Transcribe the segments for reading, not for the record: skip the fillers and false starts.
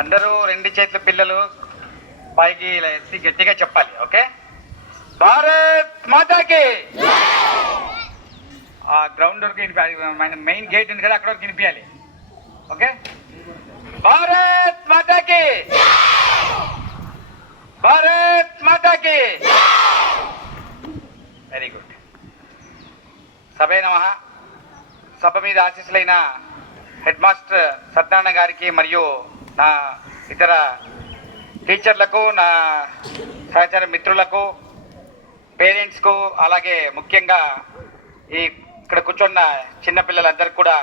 అందరూ రెండు చేతుల పిల్లలు పైకి ఇలా ఎత్తి గట్టిగా చెప్పాలి. ఓకే, భారత్ మాతాకి. ఆ గ్రౌండ్ వరకు మెయిన్ గేట్ ఉంది కదా, అక్కడ వరకు వినిపించాలి. ఓకే, భారత్ మాతాకి, భారత్ మాతాకి. Very good. సభే నమః. సభ మీద ఆశీస్సులైన హెడ్ మాస్టర్ సత్యనారాయణ గారికి మరియు నా ఇతర టీచర్లకు, నా సహచర మిత్రులకు, పేరెంట్స్కు, అలాగే ముఖ్యంగా ఇక్కడ కూర్చున్న చిన్నపిల్లలందరికీ కూడా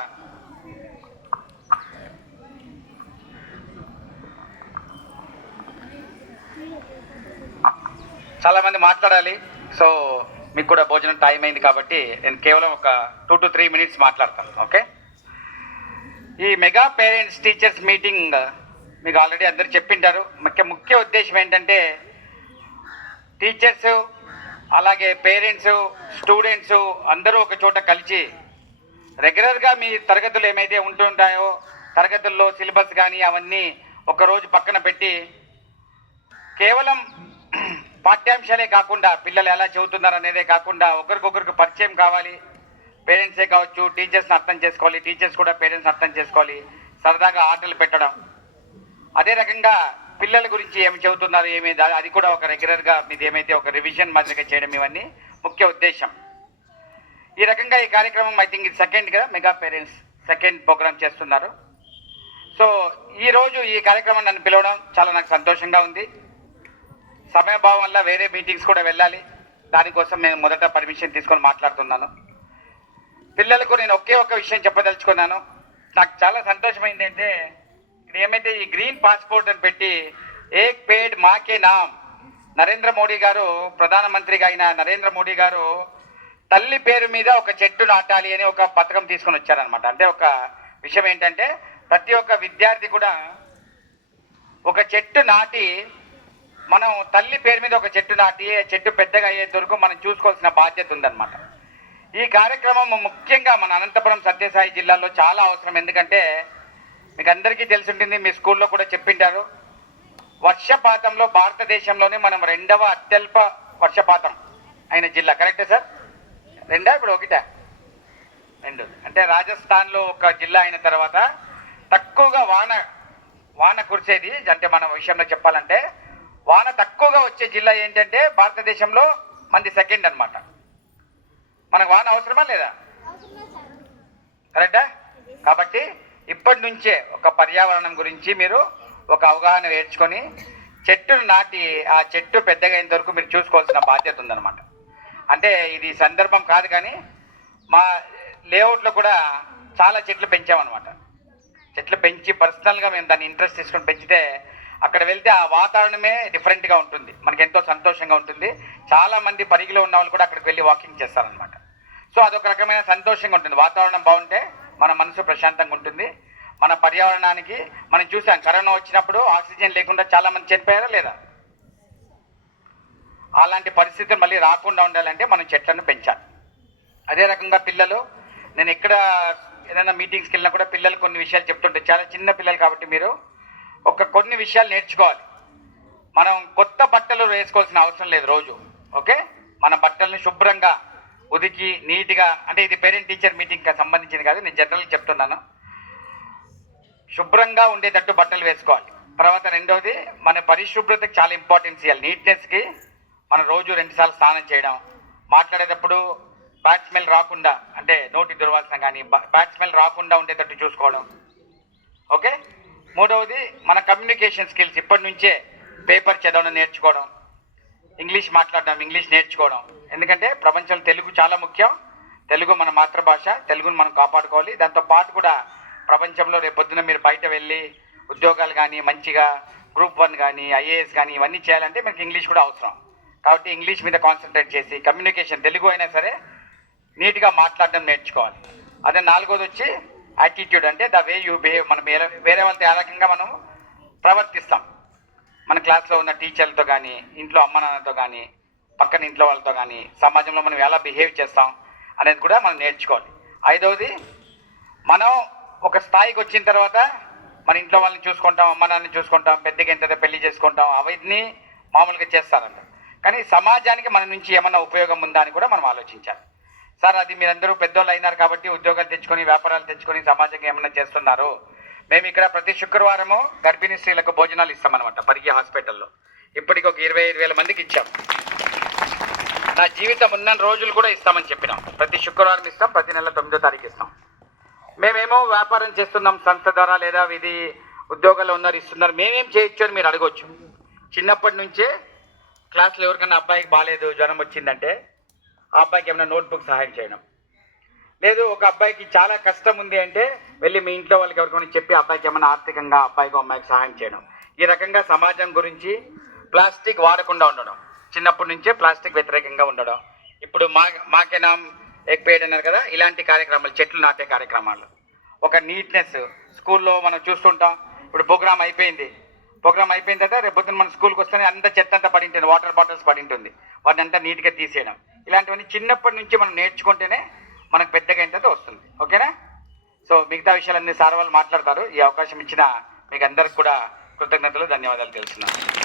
చాలామంది మాట్లాడాలి. సో మీకు కూడా భోజనం టైం అయింది కాబట్టి నేను కేవలం ఒక 2 to 3 minutes మాట్లాడతాను. ఓకే, ఈ మెగా పేరెంట్స్ టీచర్స్ మీటింగ్ మీకు ఆల్రెడీ అందరు చెప్పింటారు. ముఖ్య ఉద్దేశం ఏంటంటే టీచర్స్ అలాగే పేరెంట్స్ స్టూడెంట్స్ అందరూ ఒక చోట కలిసి రెగ్యులర్గా మీ తరగతులు ఏమైతే ఉంటుంటాయో తరగతుల్లో సిలబస్ కానీ అవన్నీ ఒకరోజు పక్కన పెట్టి కేవలం పాఠ్యాంశాలే కాకుండా పిల్లలు ఎలా చదువుతున్నారు అనేదే కాకుండా ఒకరికొకరికి పరిచయం కావాలి. పేరెంట్సే కావచ్చు, టీచర్స్ని అర్థం చేసుకోవాలి, టీచర్స్ కూడా పేరెంట్స్ని అర్థం చేసుకోవాలి. సరదాగా ఆటలు పెట్టడం, అదే రకంగా పిల్లల గురించి ఏమి చదువుతున్నారు ఏమి అది కూడా ఒక రెగ్యులర్గా మీది ఏమైతే ఒక రివిజన్ మాదిరిగా చేయడం, ఇవన్నీ ముఖ్య ఉద్దేశం. ఈ రకంగా ఈ కార్యక్రమం ఐ థింక్ ఇది సెకండ్ కదా, మెగా పేరెంట్స్ సెకండ్ ప్రోగ్రామ్ చేస్తున్నారు. సో ఈరోజు ఈ కార్యక్రమం నన్ను పిలవడం చాలా నాకు సంతోషంగా ఉంది. సమయభావం వల్ల వేరే మీటింగ్స్ కూడా వెళ్ళాలి, దానికోసం నేను మొదట పర్మిషన్ తీసుకొని మాట్లాడుతున్నాను. పిల్లలకు నేను ఒకే ఒక విషయం చెప్పదలుచుకున్నాను. నాకు చాలా సంతోషమైంది అంటే ఇక్కడ ఏమైతే ఈ గ్రీన్ పాస్పోర్ట్ అని పెట్టి ఏక్ పేడ్ మాకే నామ్, నరేంద్ర మోడీ గారు ప్రధానమంత్రిగా అయిన నరేంద్ర మోడీ గారు తల్లి పేరు మీద ఒక చెట్టు నాటాలి అని ఒక పథకం తీసుకొని వచ్చారనమాట. అంటే ఒక విషయం ఏంటంటే ప్రతి ఒక్క విద్యార్థి కూడా ఒక చెట్టు నాటి, మనం తల్లి పేరు మీద ఒక చెట్టు నాటి చెట్టు పెద్దగా అయ్యేంత వరకు మనం చూసుకోవాల్సిన బాధ్యత ఉందన్నమాట. ఈ కార్యక్రమం ముఖ్యంగా మన అనంతపురం సత్యసాయి జిల్లాలో చాలా అవసరం. ఎందుకంటే మీకు అందరికీ తెలిసి ఉంటుంది, మీ స్కూల్లో కూడా చెప్పింటారు, వర్షపాతంలో భారతదేశంలోనే మనం 2వ అత్యల్ప వర్షపాతం అయిన జిల్లా. కరెక్టే సార్? 2 ఇప్పుడు 1 2 అంటే రాజస్థాన్లో ఒక జిల్లా అయిన తర్వాత తక్కువగా వాన కురిసేది, అంటే మన విషయంలో చెప్పాలంటే వాన తక్కువగా వచ్చే జిల్లా ఏంటంటే భారతదేశంలో మంది సెకండ్ అనమాట. మనకు వాన అవసరమా లేదా? కరెక్టా? కాబట్టి ఇప్పటి నుంచే ఒక పర్యావరణం గురించి మీరు ఒక అవగాహన నేర్చుకొని చెట్టును నాటి ఆ చెట్టు పెద్దగా అయినంత వరకు మీరు చూసుకోవాల్సిన బాధ్యత ఉందన్నమాట. అంటే ఇది సందర్భం కాదు కానీ మా లేఅవుట్లో కూడా చాలా చెట్లు పెంచామన్నమాట. చెట్లు పెంచి పర్సనల్గా మేము దాన్ని ఇంట్రెస్ట్ తీసుకొని పెంచితే అక్కడ వెళ్తే ఆ వాతావరణమే డిఫరెంట్గా ఉంటుంది, మనకి ఎంతో సంతోషంగా ఉంటుంది. చాలామంది పరిగిలో ఉన్న వాళ్ళు కూడా అక్కడికి వెళ్ళి వాకింగ్ చేస్తారనమాట. సో అదొక రకమైన సంతోషంగా ఉంటుంది. వాతావరణం బాగుంటే మన మనసు ప్రశాంతంగా ఉంటుంది. మన పర్యావరణానికి మనం చూసాం, కరోనా వచ్చినప్పుడు ఆక్సిజన్ లేకుండా చాలామంది చనిపోయారా లేదా? అలాంటి పరిస్థితులు మళ్ళీ రాకుండా ఉండాలంటే మనం చెట్లను పెంచాలి. అదే రకంగా పిల్లలు, నేను ఎక్కడ ఏదైనా మీటింగ్స్కి వెళ్ళినా కూడా పిల్లలు కొన్ని విషయాలు చెప్తుంటే, చాలా చిన్న పిల్లలు కాబట్టి మీరు కొన్ని విషయాలు నేర్చుకోవాలి. మనం కొత్త బట్టలు వేసుకోవాల్సిన అవసరం లేదు రోజు. ఓకే, మన బట్టలను శుభ్రంగా ఉదికి నీట్గా, అంటే ఇది పేరెంట్ టీచర్ మీటింగ్కి సంబంధించింది కాదు, నేను జనరల్గా చెప్తున్నాను. శుభ్రంగా ఉండేటట్టు బట్టలు వేసుకోవాలి. తర్వాత రెండవది, మన పరిశుభ్రతకి చాలా ఇంపార్టెన్స్ ఇవ్వాలి. నీట్నెస్కి మనం రోజు 2 సార్లు స్నానం చేయడం, మాట్లాడేటప్పుడు బ్యాడ్ స్మెల్ రాకుండా, అంటే నోటి దుర్వాసన కానీ బ్యాడ్ స్మెల్ రాకుండా ఉండేటట్టు చూసుకోవడం. ఓకే, మూడవది మన కమ్యూనికేషన్ స్కిల్స్ ఇప్పటి నుంచే పేపర్ చదవడం నేర్చుకోవడం, ఇంగ్లీష్ మాట్లాడడం, ఇంగ్లీష్ నేర్చుకోవడం. ఎందుకంటే ప్రపంచంలో తెలుగు చాలా ముఖ్యం. తెలుగు మన మాతృభాష, తెలుగును మనం కాపాడుకోవాలి. దాంతో పాటు కూడా ప్రపంచంలో రేపొద్దున మీరు బయట వెళ్ళి ఉద్యోగాలు కానీ మంచిగా గ్రూప్ 1 కానీ ఐఏఎస్ కానీ ఇవన్నీ చేయాలంటే మనకి ఇంగ్లీష్ కూడా అవసరం. కాబట్టి ఇంగ్లీష్ మీద కాన్సన్ట్రేట్ చేసి కమ్యూనికేషన్, తెలుగు అయినా సరే నీట్గా మాట్లాడడం నేర్చుకోవాలి. అదే నాలుగోది వచ్చి యాటిట్యూడ్, అంటే ద వే యూ బిహేవ్. మనం వేరే వాళ్ళతో ఏ రకంగా మనం ప్రవర్తిస్తాం, మన క్లాస్లో ఉన్న టీచర్లతో కానీ, ఇంట్లో అమ్మ నాన్నతో కానీ, పక్కన ఇంట్లో వాళ్ళతో కానీ, సమాజంలో మనం ఎలా బిహేవ్ చేస్తాం అనేది కూడా మనం నేర్చుకోవాలి. ఐదవది, మనం ఒక స్థాయికి వచ్చిన తర్వాత మన ఇంట్లో వాళ్ళని చూసుకుంటాం, అమ్మ నాన్నని చూసుకుంటాం, పెద్దగా ఎంత పెళ్లి చేసుకుంటాం, అవన్నీ మామూలుగా చేస్తారంట. కానీ సమాజానికి మన నుంచి ఏమన్నా ఉపయోగం ఉందా అని కూడా మనం ఆలోచించాలి. సార్ అది మీరందరూ పెద్దోళ్ళు అయినారు కాబట్టి ఉద్యోగాలు తెచ్చుకొని వ్యాపారాలు తెచ్చుకొని సమాజంగా ఏమన్నా చేస్తున్నారు. మేము ఇక్కడ ప్రతి శుక్రవారము గర్భిణీ స్త్రీలకు భోజనాలు ఇస్తామన్నమాట పరిగి హాస్పిటల్లో. ఇప్పటికి ఒక 25,000 మందికి ఇచ్చాం. నా జీవితం ఉన్న రోజులు కూడా ఇస్తామని చెప్పినాం. ప్రతి శుక్రవారం ఇస్తాం, ప్రతి నెల 9వ తారీఖు ఇస్తాం. మేమేమో వ్యాపారం చేస్తున్నాం సంస్థ ద్వారా, లేదా ఇది ఉద్యోగాల్లో ఉన్నారు ఇస్తున్నారు, మేమేం చేయొచ్చు అని మీరు అడగవచ్చు. చిన్నప్పటి నుంచే క్లాస్లో ఎవరికైనా అబ్బాయికి బాగాలేదు, జ్వరం వచ్చిందంటే ఆ అబ్బాయికి ఏమైనా నోట్బుక్ సహాయం చేయడం, లేదు ఒక అబ్బాయికి చాలా కష్టం ఉంది అంటే వెళ్ళి మీ ఇంట్లో వాళ్ళకి ఎవరికైనా చెప్పి అబ్బాయికి ఏమైనా ఆర్థికంగా అబ్బాయికి అమ్మాయికి సహాయం చేయడం. ఈ రకంగా సమాజం గురించి ప్లాస్టిక్ వాడకుండా ఉండడం, చిన్నప్పటి నుంచే ప్లాస్టిక్ వ్యతిరేకంగా ఉండడం. ఇప్పుడు మాకే నామ్ ఎగ్ పేడ్ అన్నారు కదా, ఇలాంటి కార్యక్రమాలు, చెట్లు నాటే కార్యక్రమాలు, ఒక నీట్నెస్ స్కూల్లో మనం చూస్తుంటాం. ఇప్పుడు ప్రోగ్రామ్ అయిపోయిన తర్వాత రేపు పొద్దున్న మన స్కూల్కి వస్తేనే అంత చెత్త అంతా పడి ఉంటుంది, వాటర్ బాటిల్స్ పడి ఉంటుంది, వాటిని అంతా నీట్గా తీసేయడం. ఇలాంటివన్నీ చిన్నప్పటి నుంచి మనం నేర్చుకుంటేనే మనకు పెద్దగా ఏంటంటే వస్తుంది. ఓకేనా? సో మిగతా విషయాలన్నీ సార్ వాళ్ళు మాట్లాడతారు. ఈ అవకాశం ఇచ్చిన మీకు అందరికి కూడా కృతజ్ఞతలు, ధన్యవాదాలు తెలుస్తున్నాను.